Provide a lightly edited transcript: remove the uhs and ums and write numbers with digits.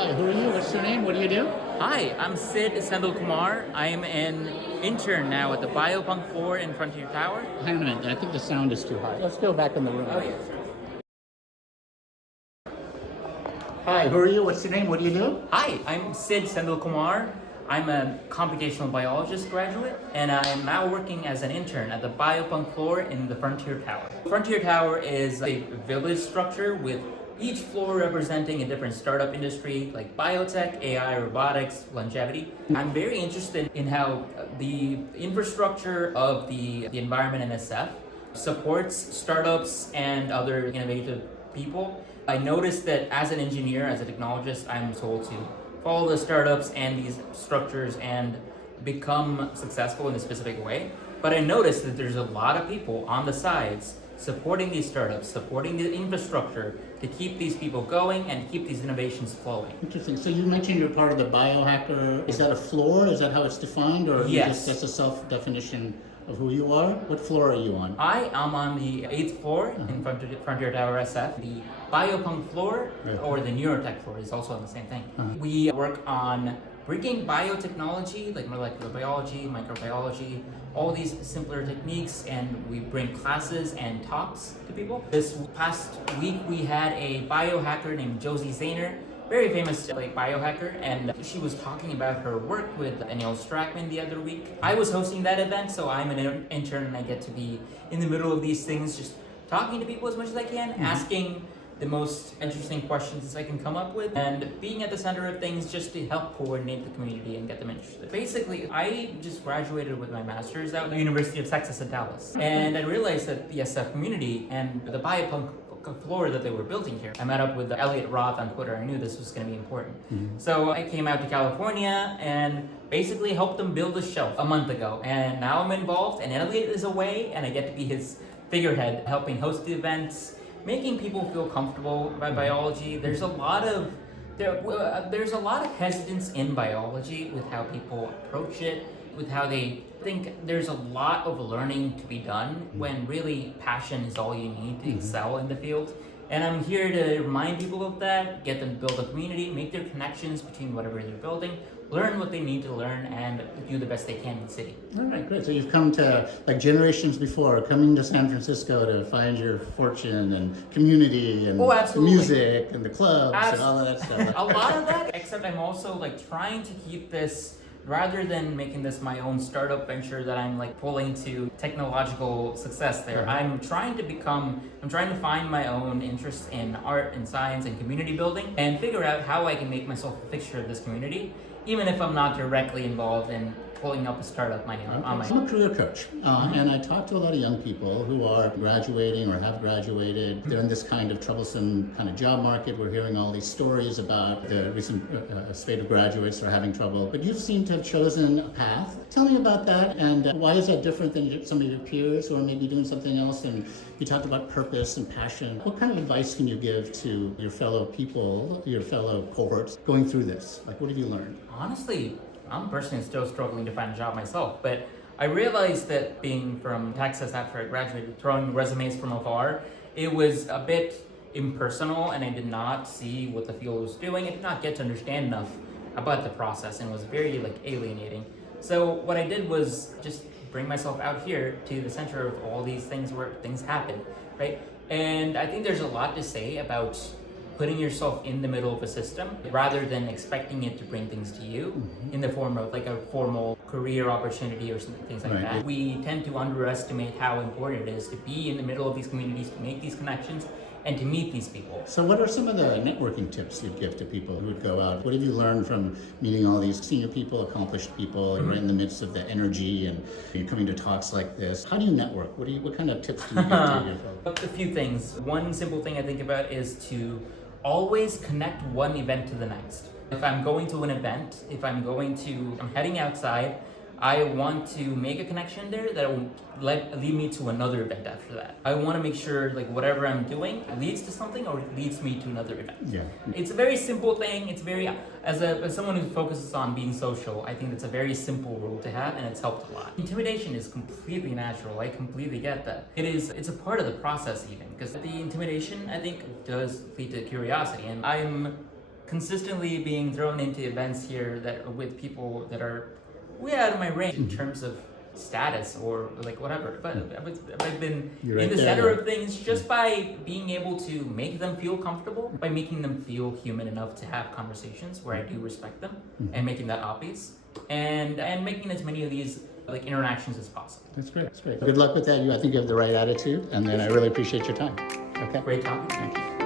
Hi, who are you? What's your name? What do you do? Hi, I'm Sid Senthilkumar. I'm an intern now at the Biopunk floor in Frontier Tower. Hang on a minute. I think the sound is too high. Let's go back in the room. Oh, yes. Hi, who are you? What's your name? What do you do? Hi, I'm Sid Senthilkumar. I'm a computational biologist graduate, and I'm now working as an intern at the Biopunk floor in the Frontier Tower. Frontier Tower is a village structure with each floor representing a different startup industry like biotech, AI, robotics, longevity. I'm very interested in how the infrastructure of the environment in SF supports startups and other innovative people. I noticed that as an engineer, as a technologist, I'm told to follow the startups and these structures and become successful in a specific way. But I noticed that there's a lot of people on the sides supporting these startups, supporting the infrastructure to keep these people going and keep these innovations flowing. Interesting. So you mentioned you're part of the biohacker. Is that a floor? Is that how it's defined? Or Yes. that's a self-definition of who you are? What floor are you on? I am on the 8th floor in Frontier Tower SF. The Biopunk floor, or the Neurotech floor, is also on the same thing. We work on bringing biotechnology, like molecular biology, microbiology, all these simpler techniques, and we bring classes and talks to people. This past week, we had a biohacker named Josie Zahner, very famous biohacker, and she was talking about her work with Daniel Strackman the other week. I was hosting that event, so I'm an intern and I get to be in the middle of these things, just talking to people as much as I can, asking the most interesting questions I can come up with, and being at the center of things just to help coordinate the community and get them interested. Basically, I just graduated with my master's out at the University of Texas at Dallas, and I realized that the SF community and the biopunk floor that they were building here. I met up with Elliot Roth on Twitter. I knew this was going to be important. So I came out to California and basically helped them build a shelf a month ago. And now I'm involved, and Elliot is away, and I get to be his figurehead, helping host the events, making people feel comfortable about biology. There's a lot of hesitance in biology with how people approach it, with how they think there's a lot of learning to be done when really passion is all you need to excel in the field. And I'm here to remind people of that, get them to build a community, make their connections between whatever they're building, learn what they need to learn, and do the best they can in the city. All right, great. So you've come to, like generations before, coming to San Francisco to find your fortune and community and the music and the clubs and all of that stuff. A lot of that, except I'm also trying to keep this, rather than making this my own startup venture that I'm pulling to technological success there. I'm trying to find my own interest in art and science and community building and figure out how I can make myself a fixture of this community, even if I'm not directly involved in pulling up a startup on my own. I'm a career coach, and I talk to a lot of young people who are graduating or have graduated. They're in this kind of troublesome kind of job market. We're hearing all these stories about the recent spate of graduates that are having trouble. But you seem to have chosen a path. Tell me about that, and why is that different than some of your peers who are maybe doing something else? And you talked about purpose and passion. What kind of advice can you give to your fellow people, your fellow cohorts going through this? What have you learned? Honestly, I'm personally still struggling to find a job myself, but I realized that being from Texas after I graduated, throwing resumes from afar, it was a bit impersonal, and I did not see what the field was doing. I did not get to understand enough about the process, and it was very alienating. So what I did was just bring myself out here to the center of all these things where things happen, right? And I think there's a lot to say about putting yourself in the middle of a system rather than expecting it to bring things to you in the form of a formal career opportunity or something, things like that. We tend to underestimate how important it is to be in the middle of these communities, to make these connections, and to meet these people. So what are some of the networking tips you'd give to people who would go out? What have you learned from meeting all these senior people, accomplished people, and right in the midst of the energy, and you're coming to talks like this? How do you network? What kind of tips do you give to your folks? A few things. One simple thing I think about is to always connect one event to the next. If I'm going to an event, I'm heading outside, I want to make a connection there that will lead me to another event after that. I want to make sure whatever I'm doing leads to something or leads me to another event. Yeah. It's a very simple thing. It's very, as someone who focuses on being social, I think it's a very simple rule to have, and it's helped a lot. Intimidation is completely natural. I completely get that. It's a part of the process even, because the intimidation, I think, does lead to curiosity, and I'm consistently being thrown into events here that with people that are way out of my range in terms of status or like whatever. But I've been You're in right the there, center yeah. of things just by being able to make them feel comfortable, by making them feel human enough to have conversations where I do respect them, and making that obvious, and making as many of these like interactions as possible. That's great. That's great. Good luck with that. I think you have the right attitude, and then I really appreciate your time. Okay. Great talking. Thank you.